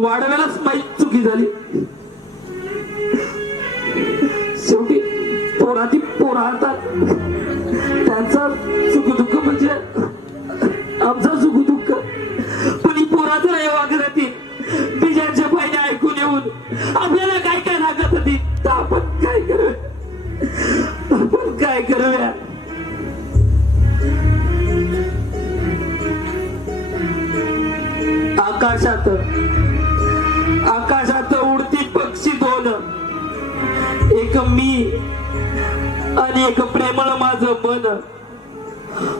वाढवायलाच माहीत चुकी झाली. शेवटी पोराती पोरा आता त्यांचा सुखदुःख म्हणजे आमचा सुखदुःख. पण ही पोराचं नाही वागत बीजांच्या पाहिजे ऐकून येऊन आपल्याला काय काय लागत होती. तर आपण काय करूया, आपण काय करूया. आकाशात आकाशात उडती पक्षी दोन, एक मी आणि एक प्रेमळ माझं मन.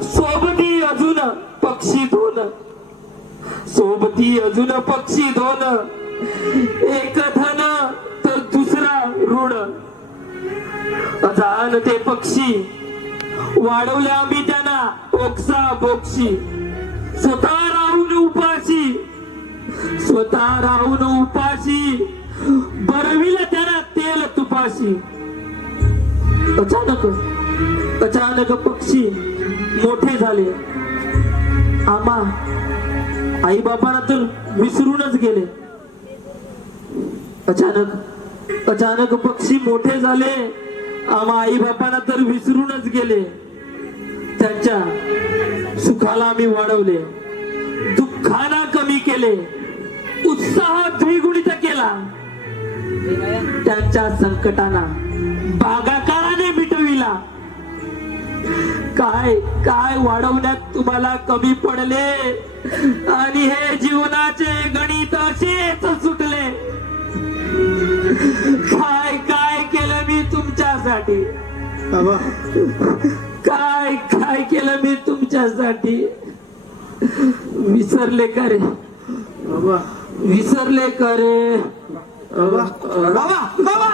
सोबती अजून पक्षी दोन, सोबती अजून पक्षी दोन, एक धन तर दुसरा ऋण. अजान ते पक्षी वाढवल्या आम्ही त्यांना बोक्सा बोक्षी. स्वतः राहून उपाशी, स्वतः राहून उपाशी, बरविलं त्यांना तेल तुपाशी. अचानक अचानक पक्षी मोठे झाले. आम्हा आई बाबांना तर विसरूनच गेले. अचानक अचानक पक्षी मोठे झाले. आम्हा आई बाबांना तर विसरूनच गेले. त्यांच्या सुखाला आम्ही वाढवले, दुःखाला कमी केले, उत्साह द्विगुणित केला. त्यांच्या संकटांना बागाकाराने मिटविला. काय काय वाढवण्यात तुम्हाला कमी पडले आणि हे जीवनाचे गणित असेच सुटले. काय काय केलं मी तुमच्यासाठी, काय काय केलं मी तुमच्यासाठी. विसरले का रे बाबा, विसरले का रे बाबा. बाबा